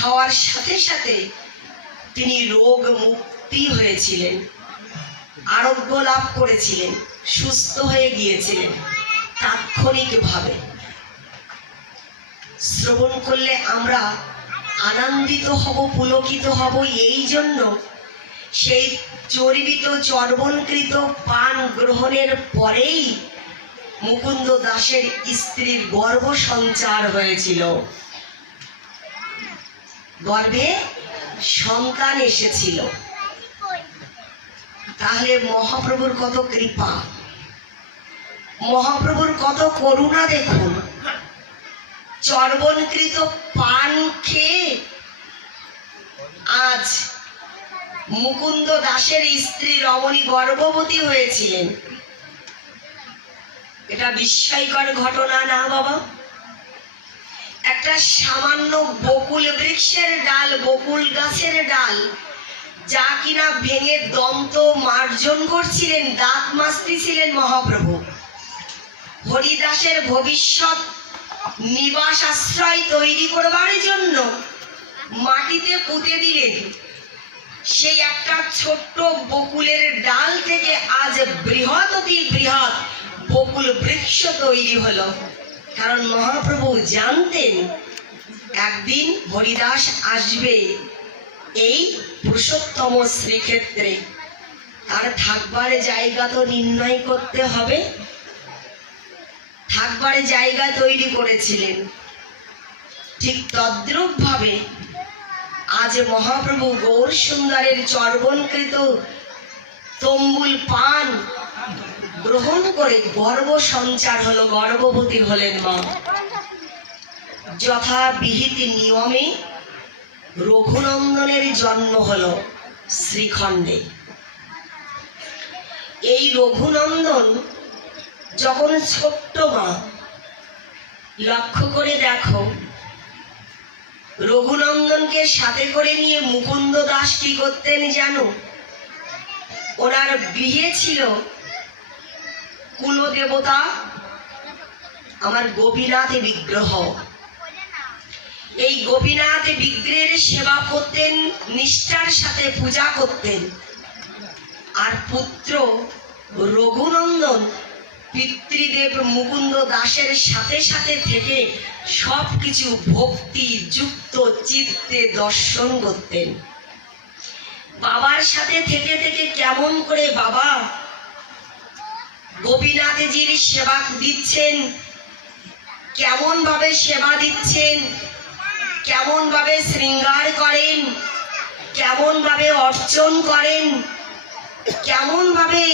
খাওয়ার সাথে সাথে তিনি রোগ মুক্তি হয়েছিলেন, আরোগ্য লাভ করেছিলেন, সুস্থ হয়ে গিয়েছিলেন, তাৎক্ষণিকভাবে। শ্রবণ করলে আমরা আনন্দিত হব, পুলকিত হব, এই জন্য সেই চর্বিত, চর্বণকৃত পান গ্রহণের পরেই মুকুন্দ দাসের স্ত্রীর গর্ভ সঞ্চার হয়েছিল। গর্ভে সন্তান এসেছিল। তাহলে মহাপ্রভুর কত কৃপা। মহাপ্রভুর কত করুণা দেখুন। চর্বণকৃত পান খেয়ে আজ মুকুন্দ দাসের স্ত্রী রমণী গর্ভবতী হয়েছিলেন। এটা বিস্ময়কর ঘটনা না বাবা? সামান্য বকুল বৃক্ষের ডাল, বকুল গাছের ডাল। যা কিনা ভেঙে দন্ত মার্জন করছিলেন, দাঁত মাজতেছিলেন মহাপ্রভু। হরিদাসের ভবিষ্যৎ নিবাস আশ্রয় তৈরি করবার জন্য মাটিতে পুঁতে দিলেন। সেই একটা ছোট্ট বকুলের ডাল থেকে আজ বৃহৎ অতি বৃহৎ বকুল বৃক্ষ তৈরি হলো। কারণ মহাপ্রভু জানতেন একদিন হরিদাস আসবে এই পুরুষোত্তম শ্রীক্ষেত্রে। তার থাকবার জায়গা তো নির্ণয় করতে হবে। থাকবার জায়গা তৈরি করেছিলেন। ঠিক তদ্রুপ ভাবে আজ মহাপ্রভু গৌর সুন্দরের চর্বণকৃত তম্বুল পান গ্রহণ করে গর্ব সঞ্চার হলো, গর্ভবতী হলেন মা। যথা বিহিত নিয়মে রঘুনন্দনের জন্ম হল শ্রীখণ্ডে। এই রঘুনন্দন যখন ছোট্ট মা, লক্ষ্য করে দেখো, রঘুনন্দনকে সাথে করে নিয়ে মুকুন্দ দাস কি করতেন জানো? ওনার বিয়ে ছিল কুলদেবতা, আমার গোপীনাথ বিগ্রহ। এই গোপীনাথ বিগ্রহের সেবা করতেন, নিষ্ঠার সাথে পূজা করতেন। আর পুত্র রঘুনন্দন পিতৃদেব মুকুন্দ দাসের সাথে সাথে থেকে সব কিছু ভক্তি, যুক্ত চিত্তে দর্শন করতেন। বাবার সাথে থেকে থেকে কেমন করে বাবা গোপীনাথজির সেবা দিচ্ছেন কেমন ভাবে সেবা দিচ্ছেন কেমন ভাবে শৃঙ্গার করেন? কেমন ভাবে অর্চন করেন? কেমন ভাবে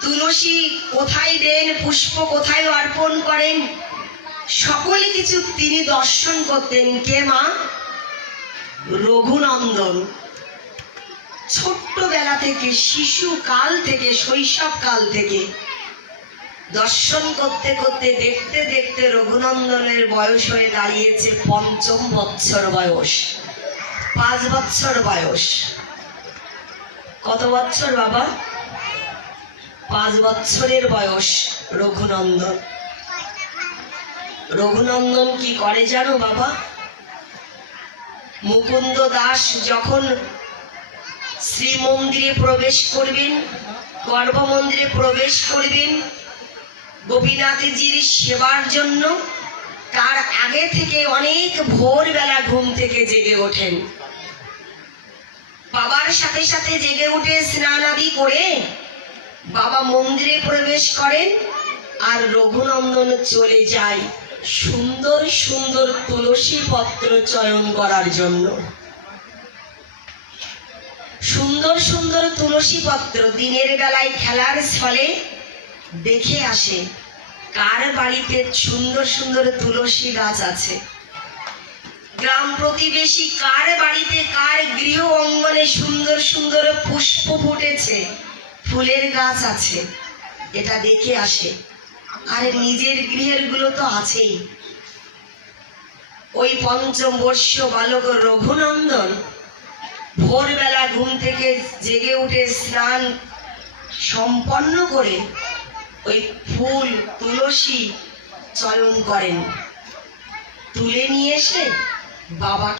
তুলসী কোথায় দেন, পুষ্প কোথায় অর্পণ করেন? সকল কিছু তিনি দর্শন করতেন। কে মা? রঘুনন্দন। ছোট্টবেলা থেকে শিশু কাল থেকে শৈশব কাল থেকে দর্শন করতে করতে, দেখতে দেখতে রঘুনন্দনের বয়স হয়ে দাঁড়িয়েছে পঞ্চম বৎসর বয়স। পাঁচ বৎসর বয়স। কত বৎসর বাবা? পাঁচ বৎসরের বয়স রঘুনন্দন। রঘুনন্দন কি করে জানো বাবা? মুকুন্দ দাস যখন শ্রীমন্দিরে প্রবেশ করবেন, গর্ভমন্দিরে প্রবেশ করবেন গোপীনাথজির সেবার জন্য তার আগে থেকে অনেক ভোরবেলা ঘুম থেকে জেগে ওঠেন। বাবার সাথে সাথে জেগে উঠে স্নানাদি করে বাবা মন্দিরে প্রবেশ করেন আর রঘুনন্দন চলে যায় সুন্দর সুন্দর তুলসী পত্র চয়ন করার জন্য। সুন্দর সুন্দর তুলসী পত্র দিনের বেলায় খেলার ছলে দেখে আসে, কার বাড়িতে সুন্দর সুন্দর তুলসী গাছ আছে? গ্রাম প্রতিবেশী কার বাড়িতে কার গৃহ অঙ্গনে সুন্দর সুন্দর পুষ্প ফুটেছে? ফুলের গাছ আছে। এটা দেখে আসে, আর নিজের গৃহেরগুলো তো আছেই। ওই পঞ্চম বর্ষ বালক রঘুনন্দন ভোরবেলা ঘুম থেকে জেগে উঠে স্নান সম্পন্ন করে ওই ফুল তুলসী চয়ন করেন। তুলে নিয়ে এসে বাবা